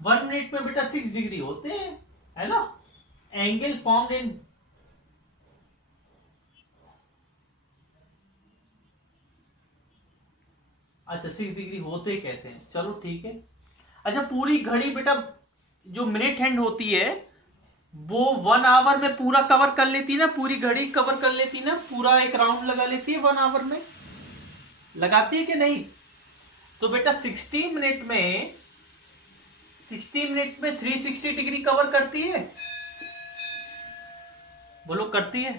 1 minute में बेटा 6 degree होते हैं, है ना। एंगल फॉर्म्ड इन, अच्छा 6 डिग्री होते कैसे हैं, चलो ठीक है। अच्छा पूरी घड़ी बेटा जो मिनट हैंड होती है वो 1 आवर में पूरा कवर कर लेती है ना, पूरी घड़ी कवर कर लेती है ना, पूरा एक राउंड लगा लेती है 1 आवर में, लगाती है कि नहीं। तो बेटा 60 मिनट में 360 डिग्री कवर करती है, बोलो करती है।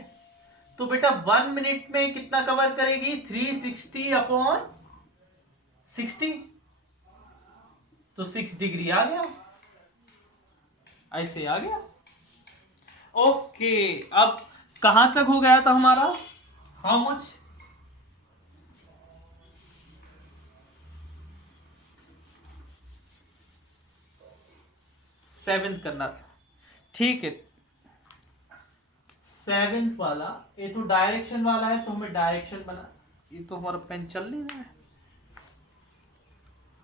तो बेटा 1 मिनट में कितना कवर करेगी, 360/60, तो 6 डिग्री आ गया, ऐसे आ गया। ओके, अब कहां तक हो गया था हमारा, हाउ मच, 7th करना था, ठीक है। 7th वाला, ये तो डायरेक्शन वाला है तो हमें डायरेक्शन बना, ये तो हमारा पेन चल नहीं रहा है,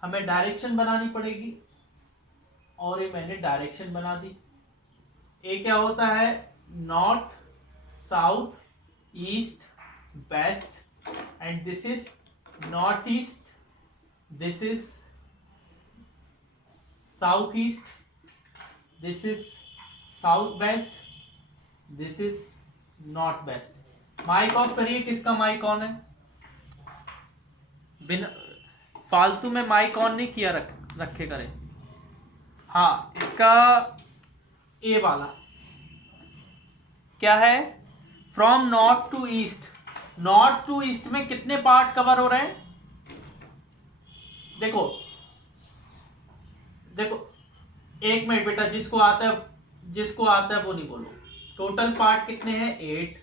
हमें डायरेक्शन बनानी पड़ेगी, और ये मैंने डायरेक्शन बना दी। ये क्या होता है, north, south, east, west, and this is north east, this is south east, this is south west, this is north west. Mic off करिए, किसका माइक ऑन है, बिना फालतू में माइक ऑन नहीं किया, रखे करें। हाँ इसका ए वाला क्या है, from north to east, north to east में कितने पार्ट कवर हो रहे हैं, देखो देखो, 1 मिनट बेटा, जिसको आता है वो नहीं बोलो। टोटल पार्ट कितने हैं, 8,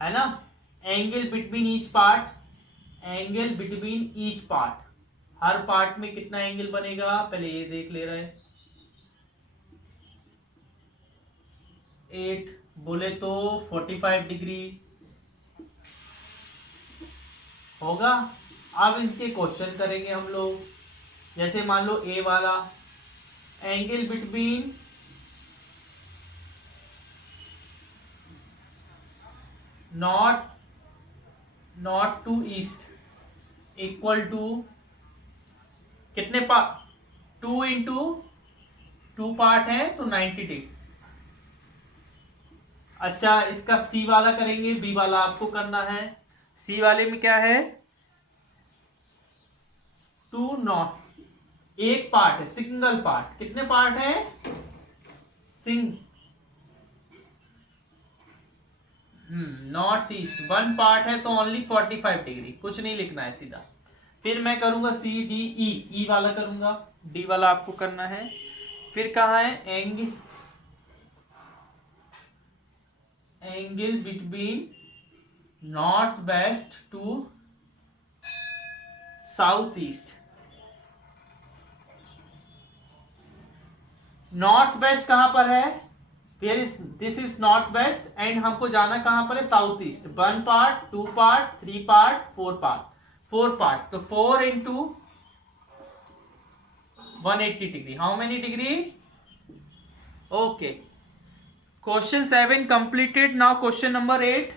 है ना। Angle between each part, angle between each part, हर पार्ट में कितना एंगल बनेगा, पहले ये देख ले रहे हैं। 8 बोले तो 45 डिग्री होगा। अब इनके क्वेश्चन करेंगे हम लोग, जैसे मान लो ए वाला, angle between north to east equal to कितने पार्ट, 2 × 2 पार्ट है तो 90 डिग्री। अच्छा इसका सी वाला करेंगे, बी वाला आपको करना है। सी वाले में क्या है, 2 नॉट, एक पार्ट है, सिंगल पार्ट, कितने पार्ट है, सिंग नॉर्थ ईस्ट 1 पार्ट है तो ओनली 45 डिग्री, कुछ नहीं लिखना है सीधा। फिर मैं करूंगा सी डी ई, ई वाला करूंगा, डी वाला आपको करना है। फिर कहा है angle between north west to south east, north west कहां पर है, this is north west, and हमको जाना कहां पर है, south east. 1 part, 2 part, 3 part, 4 part, 4 part, तो 4 × 180 degree, how many degree. Okay, question 7 completed. Now question number 8,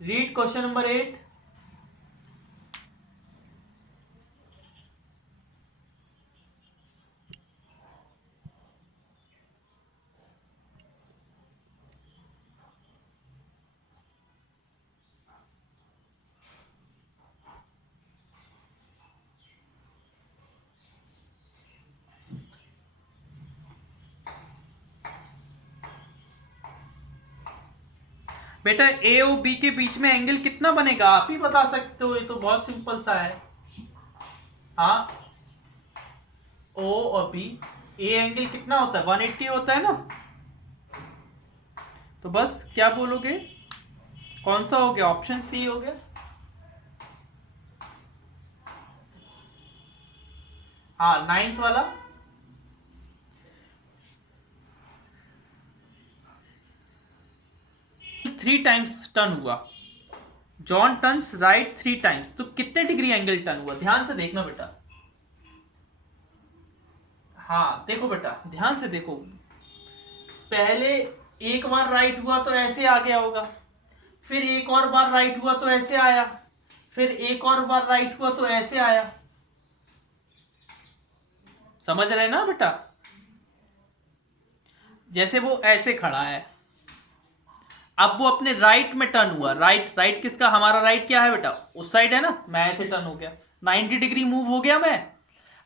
read question number 8। बेटा ए और बी के बीच में एंगल कितना बनेगा, आप ही बता सकते हो, ये तो बहुत सिंपल सा है। हाँ, ओ और बी, ए एंगल कितना होता है, 180 होता है ना। तो बस क्या बोलोगे, कौन सा हो गया, ऑप्शन सी हो गया। हाँ 9th वाला, थ्री टाइम्स टर्न हुआ, जॉन टर्न्स राइट 3 टाइम्स, तो कितने डिग्री एंगल टर्न हुआ, ध्यान से देखना बेटा। हाँ देखो बेटा, ध्यान से देखो, पहले एक बार राइट हुआ तो ऐसे आ गया होगा, फिर एक और बार राइट हुआ तो ऐसे आया, फिर एक और बार राइट हुआ तो ऐसे आया। समझ रहे ना बेटा? जैसे वो ऐसे खड़ा है, अब वो अपने राइट में टर्न हुआ, राइट राइट किसका, हमारा राइट क्या है बेटा, उस साइड है ना, मैं ऐसे टर्न हो गया, 90 डिग्री मूव हो गया मैं।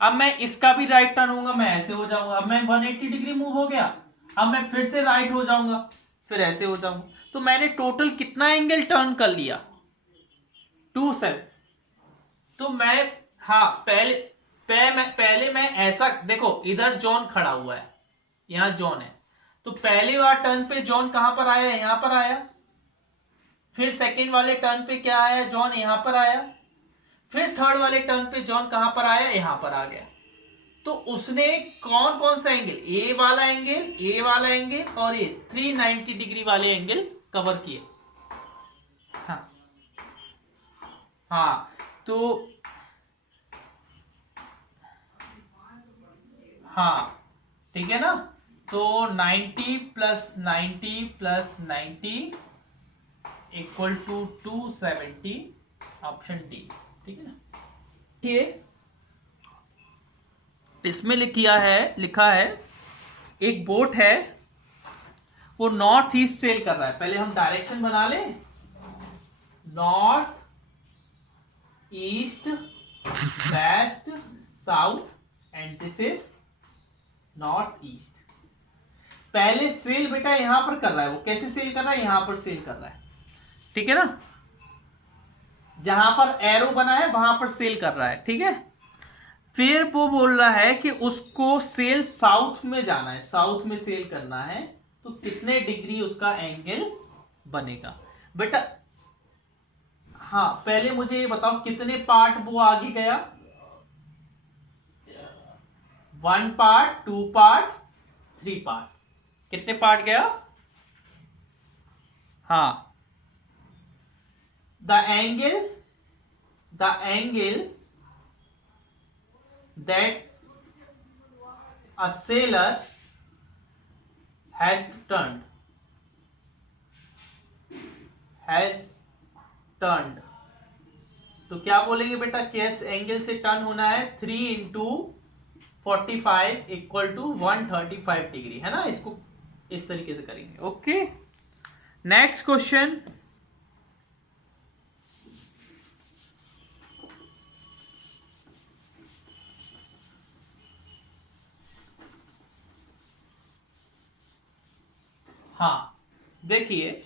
अब मैं इसका भी राइट टर्न होऊंगा, मैं ऐसे हो जाऊंगा, अब मैं 180 डिग्री मूव हो गया, अब मैं फिर से राइट हो जाऊंगा, फिर ऐसे हो जाऊंगा। तो मैंने टोटल कितना एंगल टर्न कर लिया, 270। तो मैं, हाँ पहले मैं ऐसा देखो, इधर जॉन खड़ा हुआ है, यहां जॉन है, तो पहली बार टर्न पे जॉन कहां पर आया, यहां पर आया, फिर सेकंड वाले टर्न पे क्या आया, जॉन यहां पर आया, फिर थर्ड वाले टर्न पे जॉन कहां पर आया, यहां पर आ गया। तो उसने कौन कौन सा एंगल, ए वाला एंगल, ए वाला एंगल और ये 390 डिग्री वाले एंगल कवर किए। हाँ हाँ, तो हाँ ठीक है ना, तो 90 plus 90 plus 90 equal to 270, option D. ठीक है ना? ये इसमें लिखा है एक बोट है, वो नॉर्थ ईस्ट सेल कर रहा है। पहले हम डायरेक्शन बना ले, north east west south and this is north east. पहले सेल बेटा यहां पर कर रहा है, वो कैसे सेल कर रहा है, यहां पर सेल कर रहा है। ठीक है ना, जहां पर एरो बना है वहां पर सेल कर रहा है। ठीक है, फिर वो बोल रहा है कि उसको सेल साउथ में जाना है, साउथ में सेल करना है, तो कितने डिग्री उसका एंगल बनेगा बेटा। हाँ पहले मुझे ये बताओ कितने पार्ट वो आगे गया, 1 पार्ट, 2 पार्ट, 3 पार्ट, कितने पार्ट गया? हाँ, the angle that a sailor has turned, तो क्या बोलेंगे बेटा, किस एंगल से टर्न होना है, 3 इंटू 45 इक्वल टू 135 डिग्री, है ना। इसको इस तरीके से करेंगे। Okay, next question. हाँ देखिए,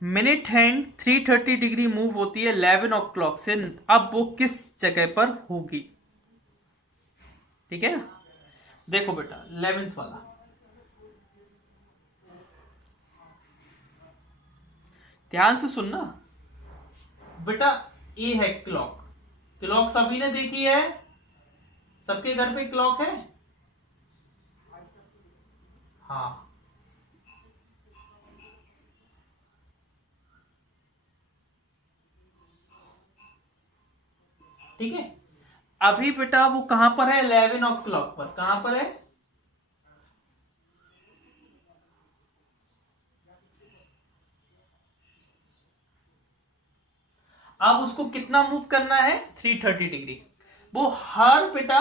मिनट हैंड 330 डिग्री मूव होती है 11 o'clock से, अब वो किस जगह पर होगी। ठीक है ना, देखो बेटा 11th वाला, ध्यान से सुनना बेटा। ये है क्लॉक, क्लॉक सभी ने देखी है, सबके घर पे क्लॉक है। हाँ ठीक है, अभी बेटा वो कहां पर है, 11 o'clock पर, कहां पर है, अब उसको कितना मूव करना है, 330 डिग्री। वो हर बेटा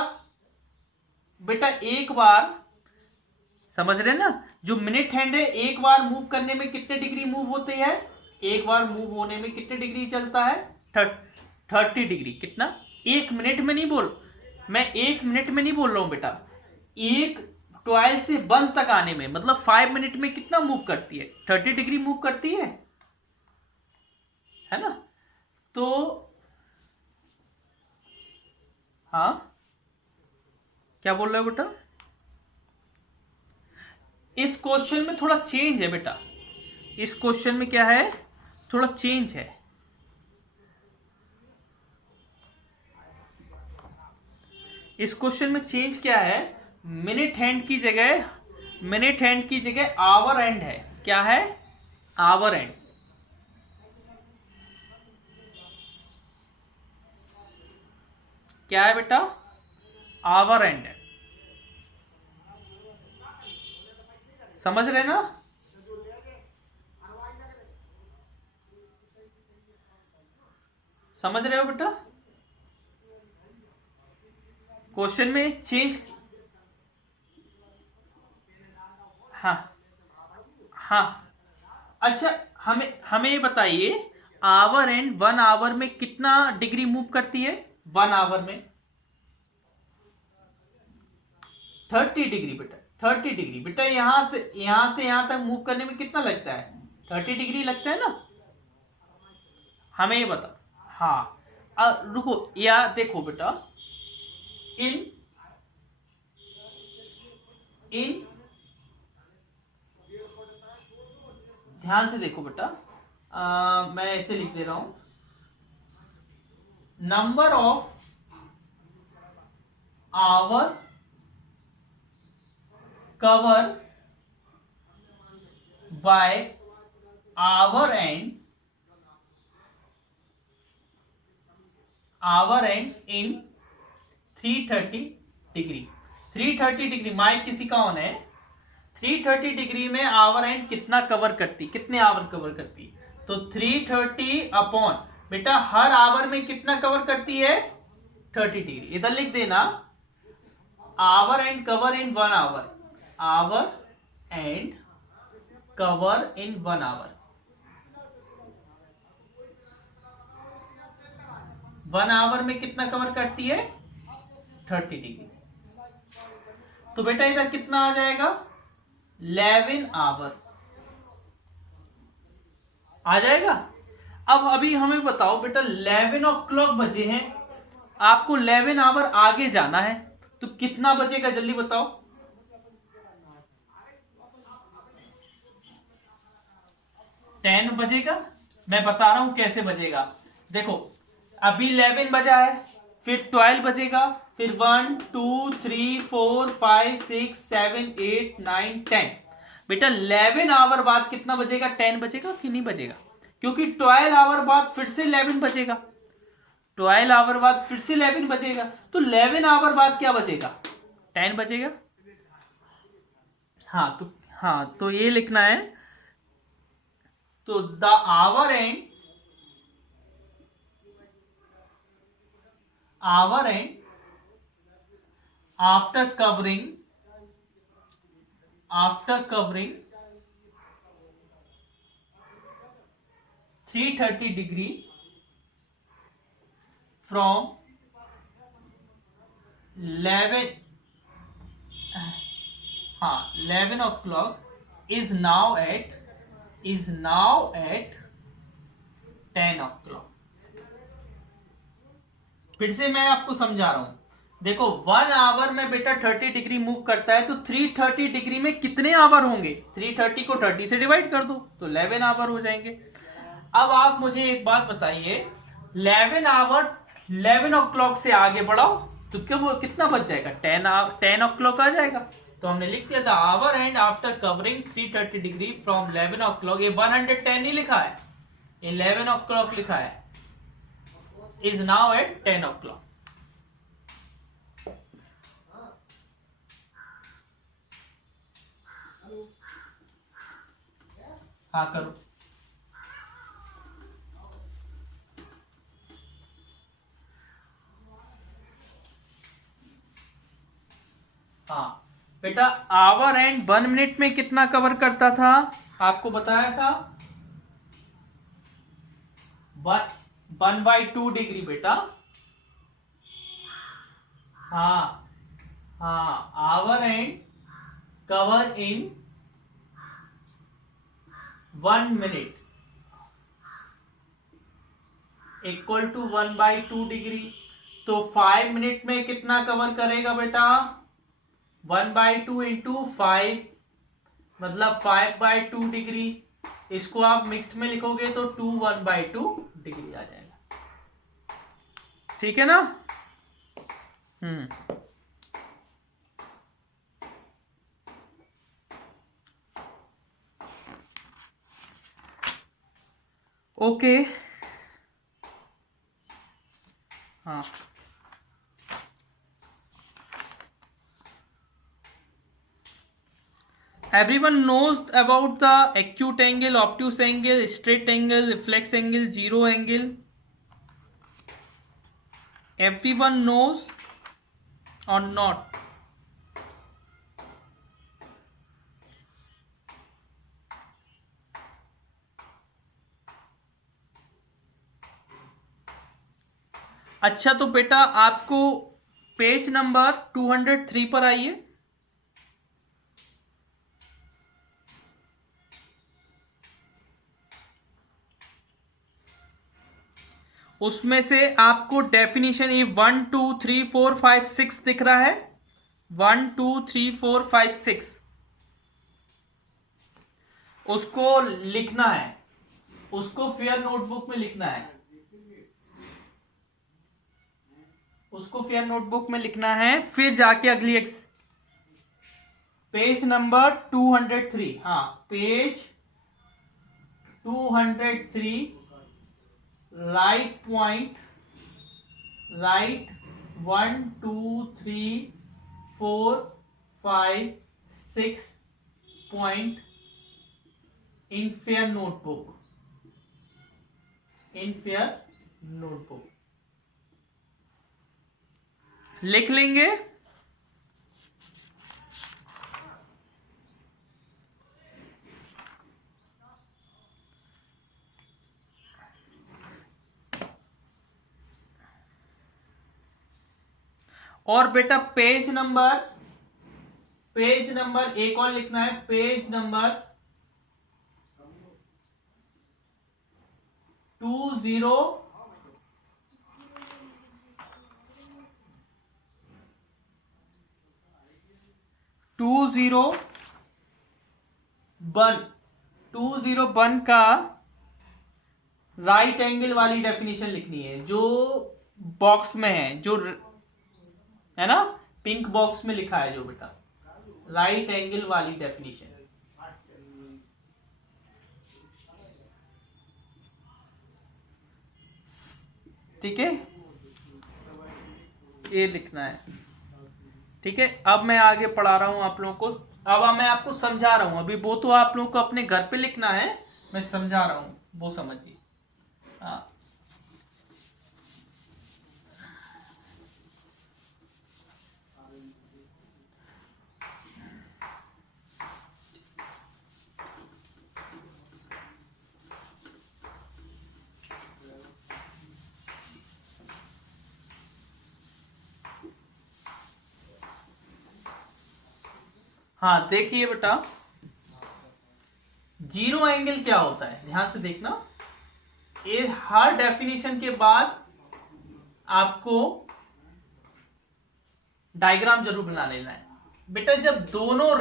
बेटा एक बार, समझ रहे ना, जो मिनट हैंड है एक बार मूव करने में कितने डिग्री मूव होते हैं, एक बार मूव होने में कितने डिग्री चलता है, 30 डिग्री। कितना, एक मिनट में नहीं बोल, मैं एक मिनट में नहीं बोल रहा हूं बेटा, एक 12 से 1 तक आने में, मतलब 5 मिनट में कितना मूव करती है, 30 डिग्री मूव करती है ना। तो हाँ, क्या बोल रहे हो बेटा, इस क्वेश्चन में थोड़ा चेंज है बेटा, इस क्वेश्चन में क्या है, थोड़ा चेंज है। इस क्वेश्चन में चेंज क्या है, मिनट हैंड की जगह आवर एंड है। क्या है, आवर एंड। क्या है बेटा, आवर एंड है। समझ रहे ना? समझ रहे हो बेटा? क्वेश्चन में चेंज, हाँ हाँ। अच्छा, हमें हमें ये बताइए, आवर एंड 1 आवर में कितना डिग्री मूव करती है? 1 आवर में 30 डिग्री बेटा, 30 डिग्री बेटा। यहां से यहां तक मूव करने में कितना लगता है? 30 डिग्री लगता है ना? हमें ये बता। हाँ, रुको, या देखो बेटा, इन इन ध्यान से देखो बेटा, मैं ऐसे लिख दे रहा हूं, number of hour cover by hour hand in 330 degree. 330 degree, mic किसी का ऑन है? 330 डिग्री में आवर एंड कितना कवर करती, कितने आवर कवर करती? तो 330 अपॉन, बेटा हर आवर में कितना कवर करती है? 30 डिग्री। इधर लिख देना, hour hand cover in 1 hour, hour hand cover in 1 hour. 1 hour में कितना कवर करती है? 30 डिग्री। तो बेटा इधर कितना आ जाएगा? 11 आवर आ जाएगा। अब अभी हमें बताओ बेटा, 11 o'clock बजे हैं, आपको 11 आवर आगे जाना है, तो कितना बजेगा? जल्दी बताओ। 10 बजेगा। मैं बता रहा हूं कैसे बजेगा। देखो, अभी 11 बजा है, फिर 12 बजेगा, फिर 1 2 3 4 5 6 7 8 9 10। बेटा 11 आवर बाद कितना बजेगा? 10 बजेगा कि नहीं बजेगा? क्योंकि 12 आवर बाद फिर से 11 बजेगा, 12 आवर बाद फिर से 11 बजेगा, तो 11 आवर बाद क्या बजेगा? 10 बजेगा। हाँ तो ये लिखना है, तो the our and after covering 330 degree from 11 o'clock is now at 10 o'clock। फिर से मैं आपको समझा रहा हूं, देखो 1 आवर में बेटा 30 डिग्री मूव करता है, तो 330 डिग्री में कितने आवर होंगे? 330 को 30 से डिवाइड कर दो तो 11 आवर हो जाएंगे। अब आप मुझे एक बात बताइए, 11 आवर 11 o'clock से आगे बढ़ाओ तो क्या वो कितना बच जाएगा? 10 o'clock आ जाएगा। तो हमने लिख दिया था, our and after covering 330 degree from 11 o'clock। ये 110 नहीं लिखा है, 11 o'clock लिखा है, इज नाउ एट 10 o'clock। हाँ करो। हाँ बेटा, आवर एंड 1 मिनट में कितना कवर करता था? आपको बताया था 1/2 डिग्री बेटा। हाँ hour hand cover in 1 minute equal to 1/2 degree. तो 5 मिनट में कितना कवर करेगा बेटा? 1/2 इंटू 5, मतलब 5/2 डिग्री। इसको आप मिक्स्ड में लिखोगे तो 2 1/2 डिग्री आ जाएगा। ठीक है ना? ओके। हाँ Everyone knows about the acute angle, obtuse angle, straight angle, reflex angle, zero angle. Everyone knows or not? अच्छा तो बेटा आपको पेज नंबर 203 पर आइए। उसमें से आपको डेफिनेशन ये 1 2 3 4 5 6 दिख रहा है। 1 2 3 4 5 6 उसको लिखना है, उसको फेयर नोटबुक में लिखना है, उसको फेयर नोटबुक में लिखना है। फिर जाके अगली पेज नंबर 203, हाँ page 203, right point, right 1 2 3 4 5 6 point in fair notebook, in fair notebook लिख लेंगे। और बेटा पेज नंबर एक और लिखना है, पेज नंबर 20 201 का राइट एंगल वाली डेफिनेशन लिखनी है, जो बॉक्स में है, जो है ना पिंक बॉक्स में लिखा है, जो बेटा राइट एंगल वाली डेफिनेशन। ठीक है, ये लिखना है। ठीक है, अब मैं आगे पढ़ा रहा हूं आप लोगों को। अब मैं आपको समझा रहा हूं, अभी वो तो आप लोगों को अपने घर पे लिखना है, मैं समझा रहा हूं, वो समझिए। हाँ हाँ देखिए बेटा, जीरो एंगल क्या होता है, ध्यान से देखना। ये हर डेफिनेशन के बाद आपको डायग्राम जरूर बना लेना है बेटा। जब दोनों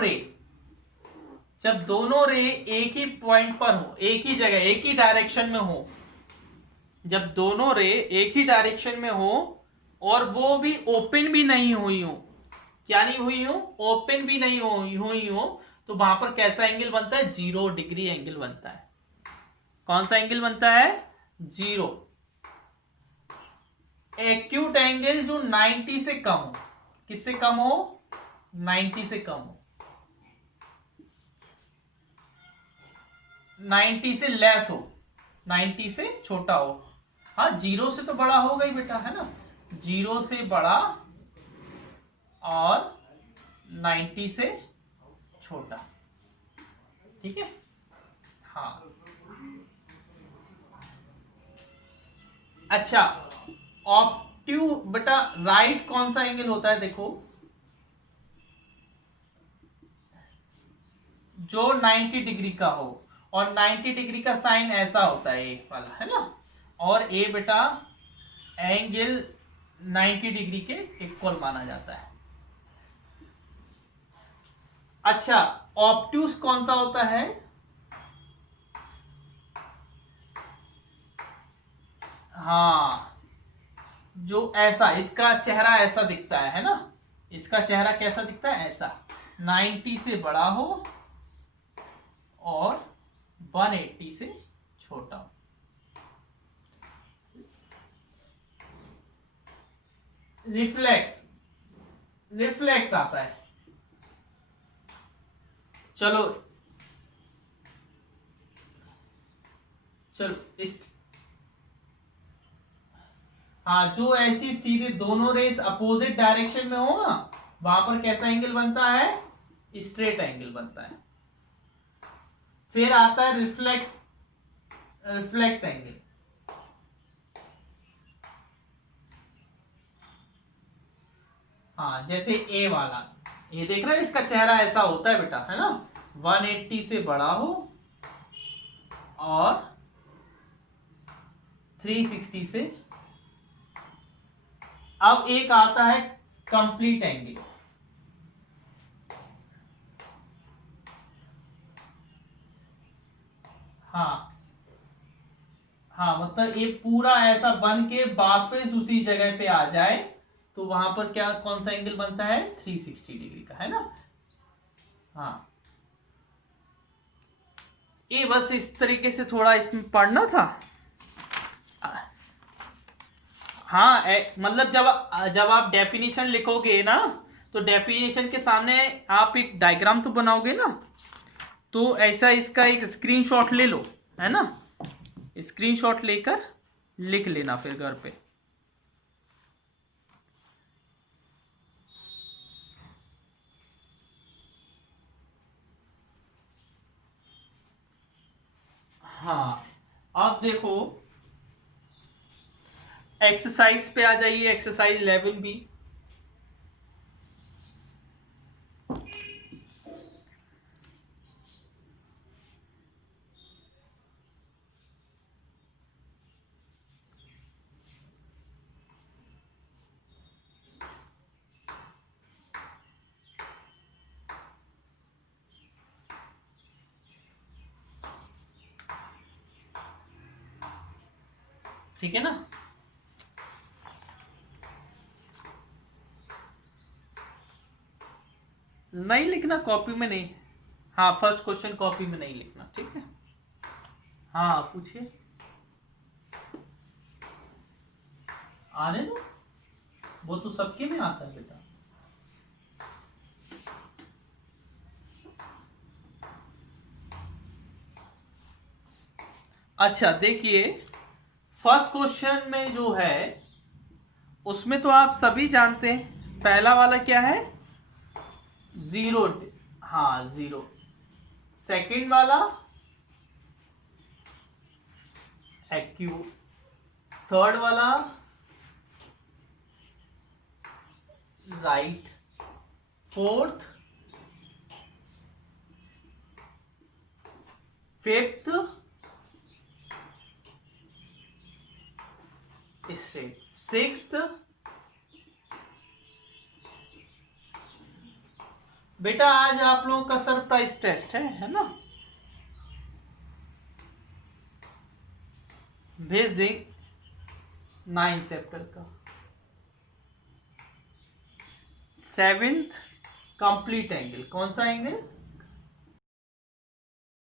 रे एक ही पॉइंट पर हो, एक ही जगह, एक ही डायरेक्शन में हो, जब दोनों रे एक ही डायरेक्शन में हो और वो भी ओपन भी नहीं हुई हो, क्या नहीं हुई हो, ओपन भी नहीं हुई हो, तो वहां पर कैसा एंगल बनता है, 0 डिग्री एंगल बनता है। कौन सा एंगल बनता है, 0। एक्यूट एंगल जो 90 से कम हो, किससे कम हो, 90 से कम हो, 90 से लेस हो, 90 से छोटा हो। हाँ 0 से तो बड़ा होगा ही बेटा, है ना, 0 से बड़ा और 90 से छोटा। ठीक है, हाँ अच्छा। ऑप्ट्यू बेटा राइट कौन सा एंगल होता है, देखो जो 90 डिग्री का हो, और 90 डिग्री का साइन ऐसा होता है, ये वाला, है ना। और ये बेटा एंगल 90 डिग्री के इक्वल माना जाता है। अच्छा, ऑप्ट्यूस कौन सा होता है, हाँ जो ऐसा, इसका चेहरा ऐसा दिखता है ना, इसका चेहरा कैसा दिखता है, ऐसा, 90 से बड़ा हो और 180 से छोटा हो। रिफ्लेक्स आता है, चलो चलो इस, हाँ, जो ऐसी सीधे दोनों रेस अपोजिट डायरेक्शन में हो ना, वहां पर कैसा एंगल बनता है? स्ट्रेट एंगल बनता है। फिर आता है रिफ्लेक्स, रिफ्लेक्स एंगल। हाँ, जैसे ए वाला, ये देख रहे हैं, इसका चेहरा ऐसा होता है बेटा, है ना, 180 से बड़ा हो और 360 से। अब एक आता है कंप्लीट एंगल। हाँ हाँ, मतलब ये पूरा ऐसा बन के वापस उसी जगह पे आ जाए, तो वहां पर क्या, कौन सा एंगल बनता है? 360 डिग्री का, है ना। हाँ, ये बस इस तरीके से थोड़ा इसमें पढ़ना था। हाँ, मतलब जब आप डेफिनेशन लिखोगे ना, तो डेफिनेशन के सामने आप एक डायग्राम तो बनाओगे ना, तो ऐसा इसका एक स्क्रीनशॉट ले लो, है ना, स्क्रीनशॉट लेकर लिख लेना फिर घर पे। हाँ, अब देखो एक्सरसाइज पे आ जाइए, एक्सरसाइज 11B। ठीक है ना। नहीं लिखना कॉपी में, नहीं। हाँ, फर्स्ट क्वेश्चन कॉपी में नहीं लिखना, ठीक है। हाँ, पूछिए, आने दो, वो तो सबके में आता है बेटा। अच्छा देखिए, फर्स्ट क्वेश्चन में जो है उसमें तो आप सभी जानते हैं, पहला वाला क्या है? 0। हाँ, 0। सेकंड वाला एक्यू, थर्ड वाला right, fourth, fifth straight, sixth. बेटा आज आप लोगों का सरप्राइज टेस्ट है ना, भेज दें 9th चैप्टर का। 7th कंप्लीट एंगल, कौन सा एंगल?